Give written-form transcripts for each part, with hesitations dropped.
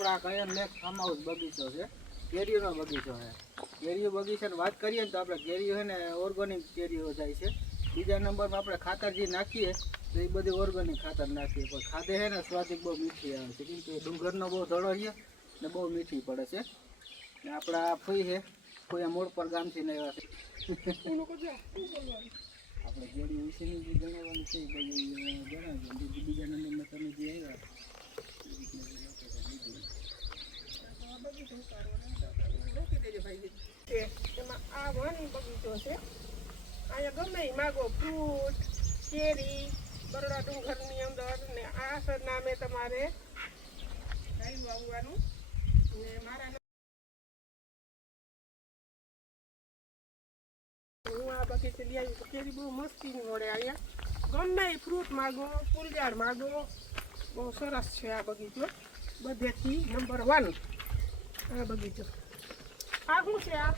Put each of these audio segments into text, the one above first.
આપણા કયા lake farm house બગીચો છે, કેરીઓનો બગીચો છે. કેરીઓ બગીચાની વાત કરીએ ને તો આપણે કેરીઓ છે ને ઓર્ગેનિક કેરીઓ જાય છે. બીજા નંબરમાં આપણે ખાતર જે નાખીએ તો એ બધી ઓર્ગેનિક ખાતર નાખીએ, પણ ખાધે છે ને સ્વાદિક બહુ મીઠી આવે છે, કેમ કે ડુંગરનો બહુ ધડો છે ને બહુ મીઠી પડે છે. ને આપણા ફઈ છે, કોઈ મોડ પર ગામથી ને આવ્યા છે. આપણે કેરી વિશેની જે જણાવવાનું છે એ બધું જણાવજો. બીજા નંબરમાં તમે જે આવ્યા એમાં આ વણી બગીચો છે. અહીંયા ગમે માગો ફ્રૂટ, કેરી, બરોડા ડુંગરની અંદર ને આ સરનામે તમારે લઈને આવવાનું. ને મારા હું આ બગીચે લઈ આવી તો કેરી બહુ મસ્તીની મળે અહીંયા. ગમે ફ્રૂટ માગો, ફૂલઝાડ માગો, બહુ સરસ છે આ બગીચો, બધેથી નંબર 1 આ બગીચો. આ શું છે? આ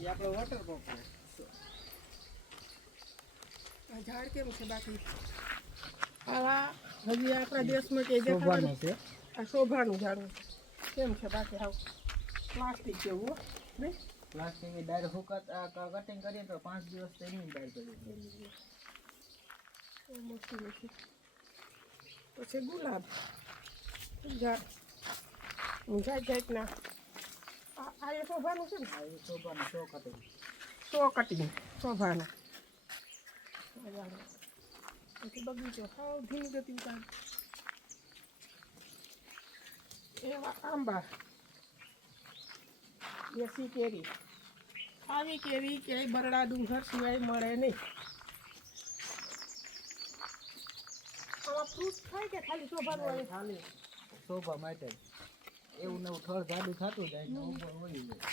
એ આપણો વોટર પંપ છે. આ ઝાડ કેમ છે? બાકી આવા હજી આપણા દેશમાં કે શોભાનું છે. આ શોભાનું ઝાડ કેમ છે? બાકી આવું પ્લાસ્ટિક જેવું નહીં, પ્લાસ્ટિકની ડાયર કટિંગ કરીએ તો 5 દિવસ તો એની ડાયર કરી મોટી પછી ગુલાબ ઝાડ જાતના. આ એ શોભાનું છે ને? એ શોભાનું સો કટિંગ શોભાનું. પછી બગીચો હાવ ધીમી ગતિ ઉતાર. એવા આંબા, દેશી કેરી. આવી કેરી ક્યાંય બરડા ડુંગર સિવાય મળે નહીં. આમાં ફ્રૂટ થાય કે ખાલી શોભાનું આવે? ખાલી શોભા માટે એવું નવું થળ જાડું થતું જાય ને ઉપર વળી જાય.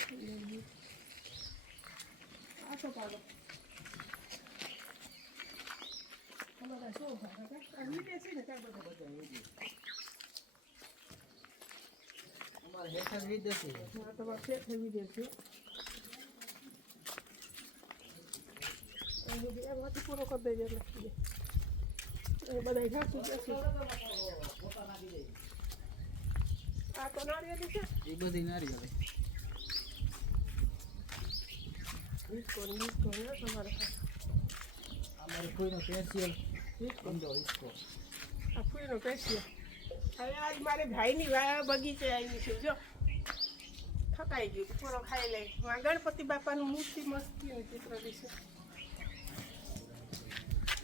આ તો પાડો અમારા શોભા આ વીટે છે ને કાંઈ બધા અમારે હેઠળ વિદેશી છે. હા તમારે શેઠ વિદેશી એમાંથી પૂરો કરી દેજો એટલે એ બધા ઘાસું બેસી. આ તો નારિયેળી છે, એ બધી નારિયેળ હિસ્કો તમારે અમારે કોઈનો સ્પેશિયલ હિસ્કો. આ ફૂઈનો પેશિયલ. હવે આજ મારે ભાઈની બગીચે આવી છે. જો થકાઈ ગયું પૂરો ખાઈ લે. ગણપતિ બાપાનું મૂર્તિ મસ્તીનું ચિત્ર છે.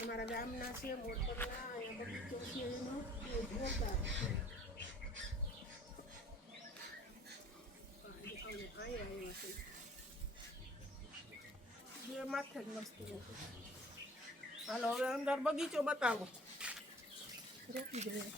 અમારા ગામના છે મોટરના, અહીંયા બગીચો છે એનો જોરદાર. બે માથે જ મસ્તી નથી. હાલો હવે અંદર બગીચો બતાવો. રોકી જોઈએ.